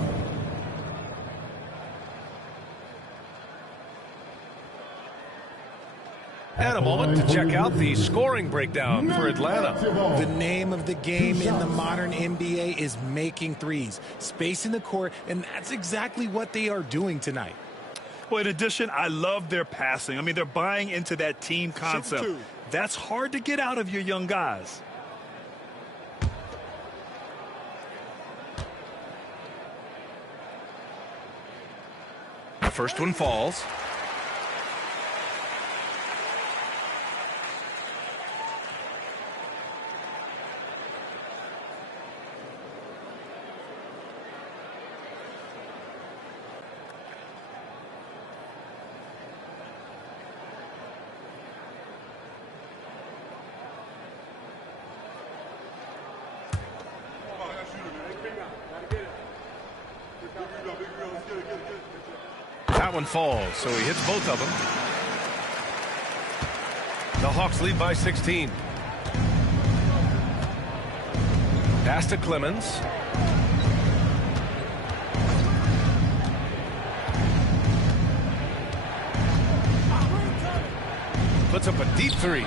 And a moment to check out the scoring breakdown for Atlanta. The name of the game in the modern NBA is making threes, spacing the court, and that's exactly what they are doing tonight. Well, in addition, I love their passing. I mean, they're buying into that team concept. That's hard to get out of your young guys. The first one falls. That one falls, so he hits both of them. The Hawks lead by 16. Pass to Clemens. Puts up a deep three.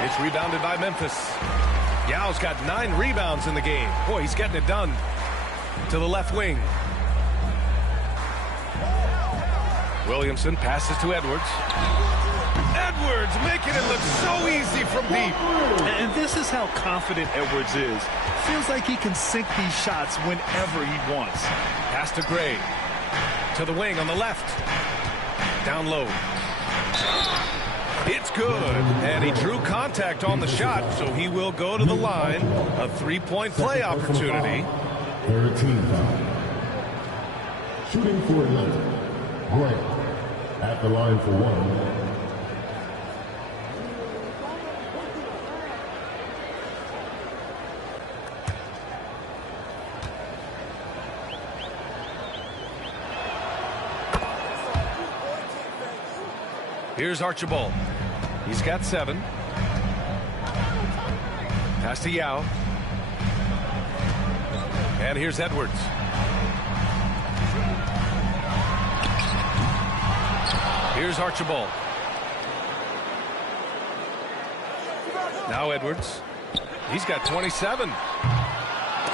It's rebounded by Memphis. Yao's got 9 rebounds in the game. Boy, he's getting it done. To the left wing. Williamson passes to Edwards. Edwards making it look so easy from deep. And this is how confident Edwards is. Feels like he can sink these shots whenever he wants. Pass to Gray. To the wing on the left. Down low. It's good. And he drew contact on the shot, so he will go to the line. A 3-point play opportunity. Third team foul. Shooting for Atlanta. Gray at the line for 1. Here's Archibald. He's got 7. Pass to Yao. And here's Edwards. Here's Archibald. Now Edwards. He's got 27.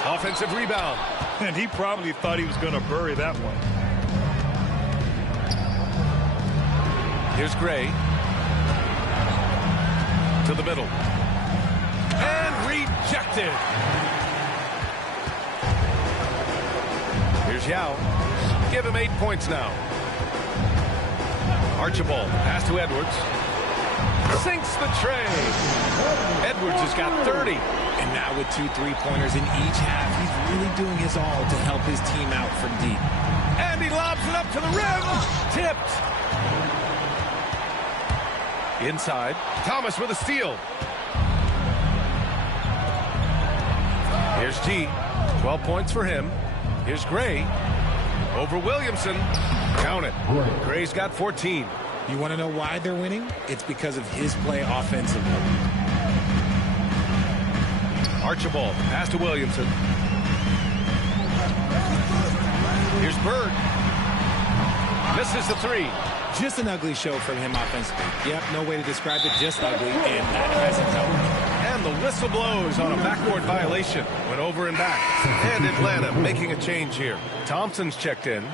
Offensive rebound. And he probably thought he was going to bury that one. Here's Gray. To the middle. And rejected. Here's Yao. Give him 8 points now. Archibald, pass to Edwards. Sinks the tray. Edwards has got 30. And now with 2 3-pointers in each half, he's really doing his all to help his team out from deep. And he lobs it up to the rim. Tipped. Inside. Thomas with a steal. Here's G. 12 points for him. Here's Gray. Over Williamson. Count it. Gray's got 14. You want to know why they're winning? It's because of his play offensively. Archibald. Pass to Williamson. Here's Bird. Misses the 3. Just an ugly show from him offensively. Yep, no way to describe it, just ugly, and that hasn't helped. And the whistle blows on a backcourt violation. Went over and back. And Atlanta making a change here. Thompson's checked in.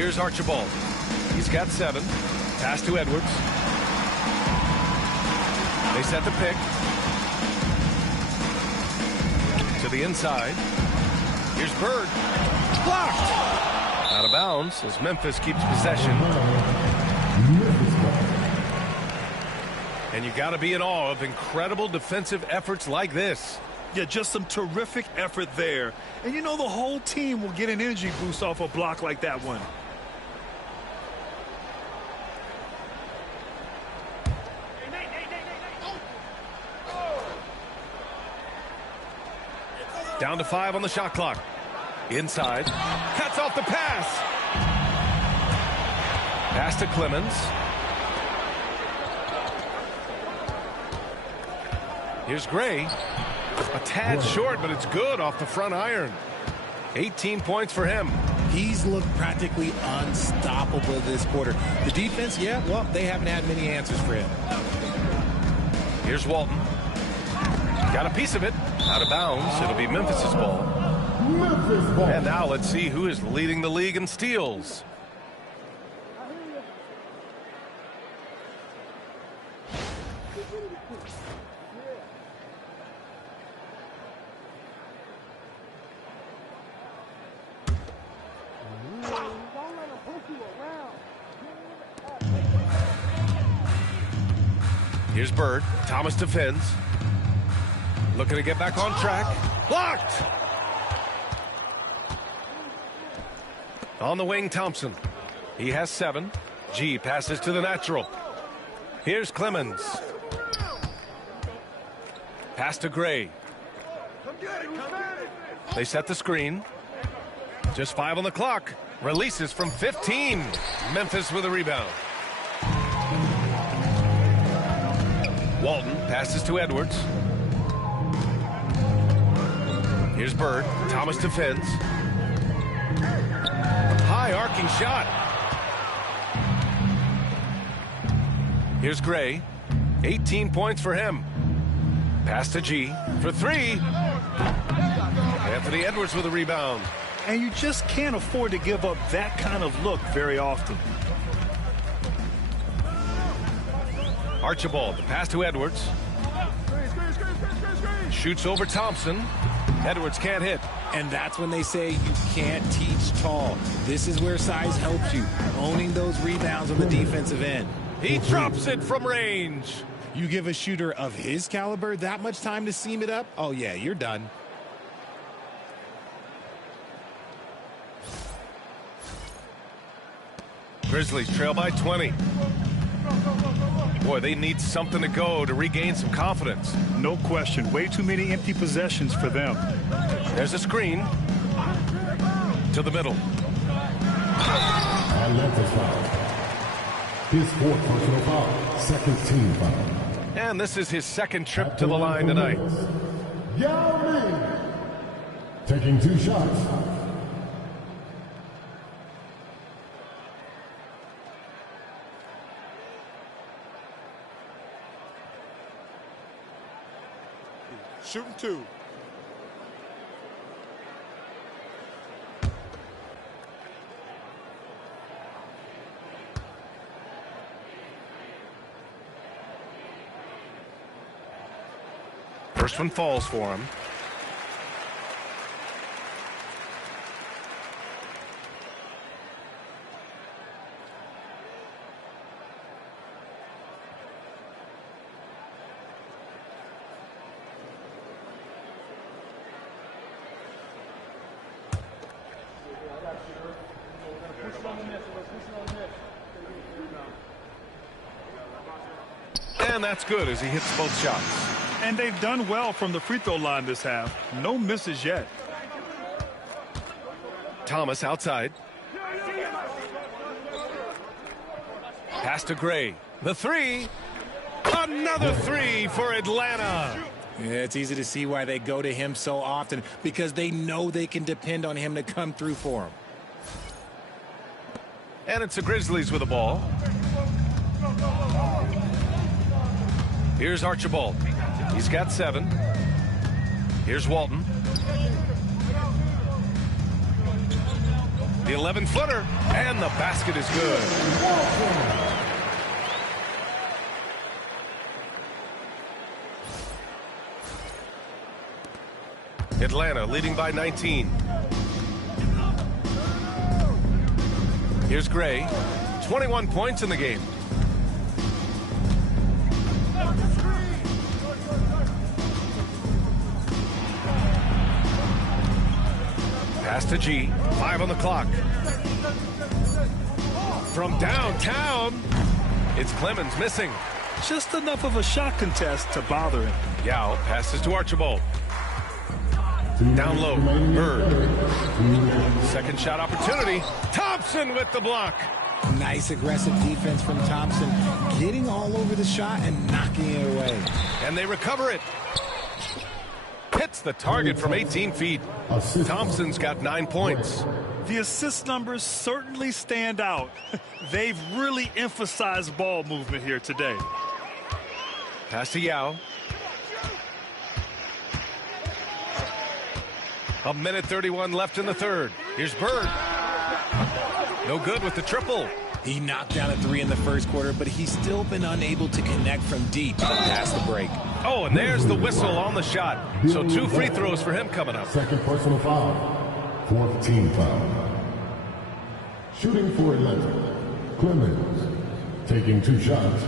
Here's Archibald. He's got 7. Pass to Edwards. They set the pick. To the inside. Here's Bird. Blocked. Out of bounds as Memphis keeps possession. And you got to be in awe of incredible defensive efforts like this. Yeah, just some terrific effort there. And you know the whole team will get an energy boost off a block like that one. Down to 5 on the shot clock. Inside. Cuts off the pass. Pass to Clemens. Here's Gray. A tad short, but it's good off the front iron. 18 points for him. He's looked practically unstoppable this quarter. The defense, yeah, well, they haven't had many answers for him. Here's Walton. Got a piece of it. Out of bounds. It'll be Memphis's ball. Memphis ball. And now let's see who is leading the league in steals. Here's Bird. Thomas defends. Looking to get back on track. Blocked! On the wing, Thompson. He has 7. G passes to the natural. Here's Clemens. Pass to Gray. They set the screen. Just 5 on the clock. Releases from 15. Memphis with a rebound. Walton passes to Edwards. Here's Bird. Thomas defends. High arcing shot. Here's Gray. 18 points for him. Pass to G for 3. Anthony Edwards with a rebound. And you just can't afford to give up that kind of look very often. Archibald, the pass to Edwards. Shoots over Thompson. Edwards can't hit. And that's when they say you can't teach tall. This is where size helps you, owning those rebounds on the defensive end. He drops it from range. You give a shooter of his caliber that much time to seam it up, oh yeah, you're done. Grizzlies trail by 20. Boy, they need something to go to regain some confidence. No question. Way too many empty possessions for them. There's a screen. To the middle. Atlanta's foul. His 4th personal foul. 2nd team foul. And this is his 2nd trip to the line tonight. Yao Ming. Taking 2 shots. Shooting 2. First one falls for him. And that's good as he hits both shots. And they've done well from the free throw line this half. No misses yet. Thomas outside. Pass to Gray. The 3. Another 3 for Atlanta. Yeah, it's easy to see why they go to him so often, because they know they can depend on him to come through for them. And it's the Grizzlies with the ball. Here's Archibald. He's got 7. Here's Walton. The 11-footer, and the basket is good. Atlanta leading by 19. Here's Gray. 21 points in the game. Pass to G. 5 on the clock. From downtown, it's Clemens missing. Just enough of a shot contest to bother him. Yao passes to Archibald. Down low, Bird. Second shot opportunity. Thompson with the block. Nice aggressive defense from Thompson, getting all over the shot and knocking it away. And they recover it. Hits the target from 18 feet. Thompson's got 9 points. The assist numbers certainly stand out. They've really emphasized ball movement here today. Pass to Yao. A minute 31 left in the third. Here's Bird. No good with the triple. He knocked down a 3 in the first quarter, but he's still been unable to connect from deep past the break. Oh, and there's the whistle on the shot. So 2 free throws for him coming up. Second personal foul. 4th team foul. Shooting for Atlanta. Clemens taking 2 shots.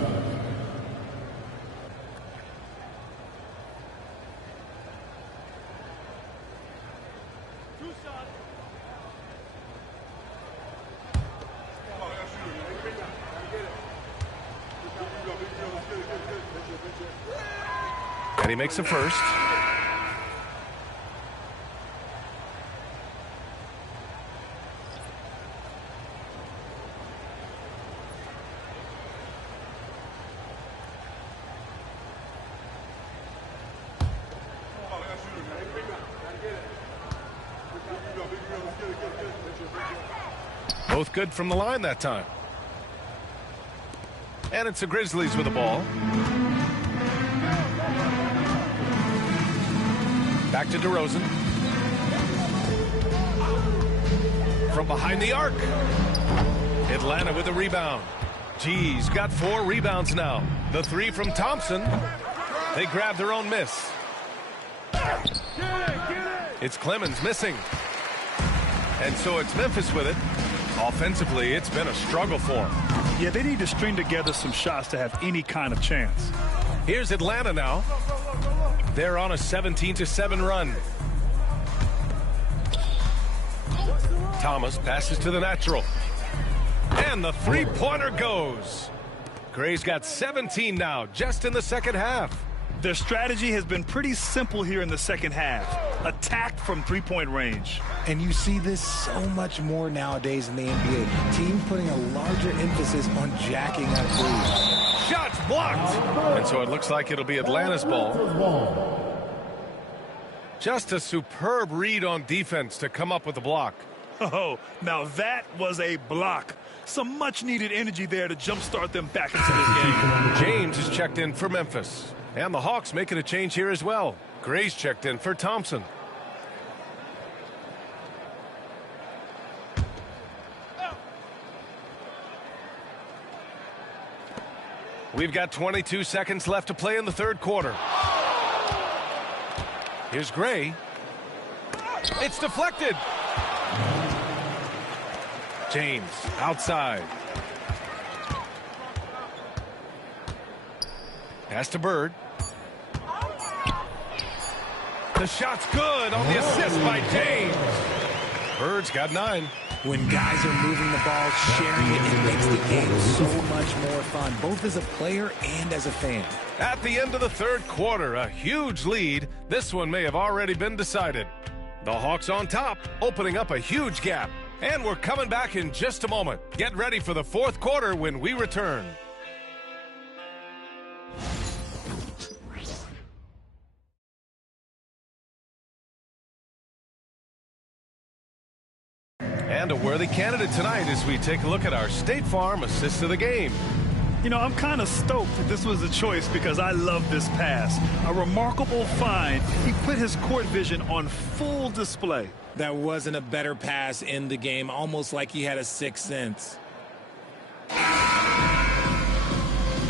And he makes a first. Both good from the line that time. And it's the Grizzlies with the ball. Back to DeRozan. From behind the arc. Atlanta with a rebound. G's got 4 rebounds now. The 3 from Thompson. They grab their own miss. It's Clemens missing. And so it's Memphis with it. Offensively, it's been a struggle for them. Yeah, they need to string together some shots to have any kind of chance. Here's Atlanta now. They're on a 17-7 run. Thomas passes to the natural. And the three-pointer goes. Gray's got 17 now, just in the second half. Their strategy has been pretty simple here in the second half. Attack from three-point range. And you see this so much more nowadays in the NBA. Teams putting a larger emphasis on jacking up threes. Shots blocked. And so it looks like it'll be Atlanta's ball. Just a superb read on defense to come up with the block. Oh, now that was a block. Some much-needed energy there to jumpstart them back into this game. James is checked in for Memphis. And the Hawks making a change here as well. Gray's checked in for Thompson. We've got 22 seconds left to play in the third quarter. Here's Gray. It's deflected. James outside. Pass to Bird. The shot's good on the assist by James. Bird's got 9. When guys are moving the ball, sharing it makes the game so much more fun, both as a player and as a fan. At the end of the third quarter, a huge lead. This one may have already been decided. The Hawks on top, opening up a huge gap. And we're coming back in just a moment. Get ready for the fourth quarter when we return. And a worthy candidate tonight as we take a look at our State Farm assist of the game. You know, I'm kind of stoked that this was a choice because I love this pass. A remarkable find. He put his court vision on full display. That wasn't a better pass in the game, almost like he had a sixth sense.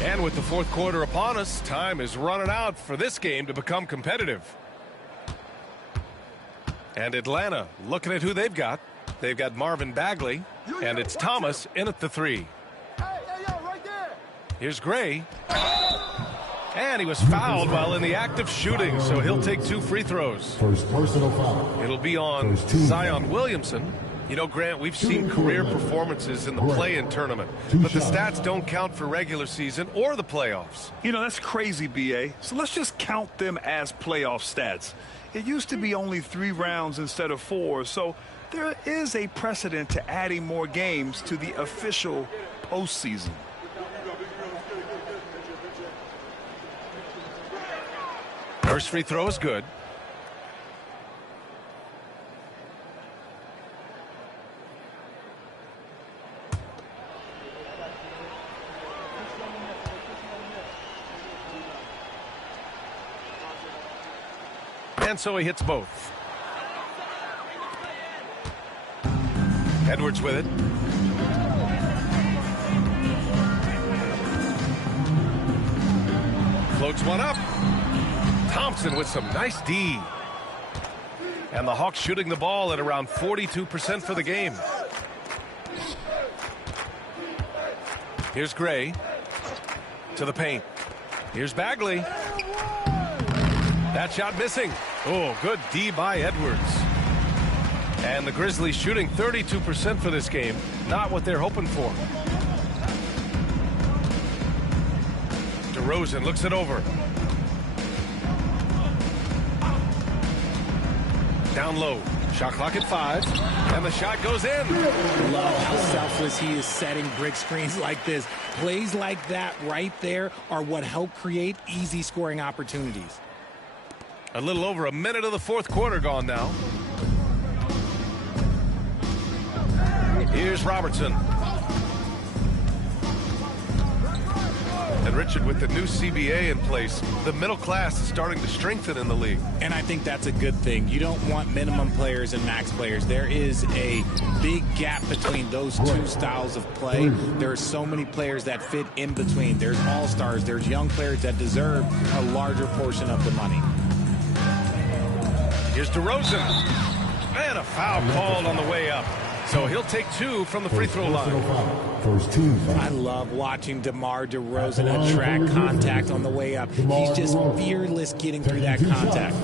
And with the fourth quarter upon us, time is running out for this game to become competitive. And Atlanta looking at who they've got. They've got Marvin Bagley, and it's Thomas in at the 3. Here's Gray. And he was fouled while in the act of shooting, so he'll take 2 free throws. First personal foul. It'll be on Zion Williamson. You know, Grant, we've seen career performances in the play-in tournament, but the stats don't count for regular season or the playoffs. You know, that's crazy, B.A. So let's just count them as playoff stats. It used to be only 3 rounds instead of 4, so there is a precedent to adding more games to the official postseason. First free throw is good. And so he hits both. Edwards with it. Floats one up. Thompson with some nice D. And the Hawks shooting the ball at around 42% for the game. Here's Gray to the paint. Here's Bagley. That shot missing. Oh, good D by Edwards. And the Grizzlies shooting 32% for this game. Not what they're hoping for. DeRozan looks it over. Down low. Shot clock at 5. And the shot goes in. Love how selfless he is setting brick screens like this. Plays like that right there are what help create easy scoring opportunities. A little over a minute of the fourth quarter gone now. Here's Robertson. And Richard, with the new CBA in place, the middle class is starting to strengthen in the league. And I think that's a good thing. You don't want minimum players and max players. There is a big gap between those two styles of play. There are so many players that fit in between. There's all-stars. There's young players that deserve a larger portion of the money. Here's DeRozan. And a foul called on the way up. So he'll take 2 from the free throw line. First team foul. I love watching DeMar DeRozan attract contact on the way up. He's just fearless getting through that contact.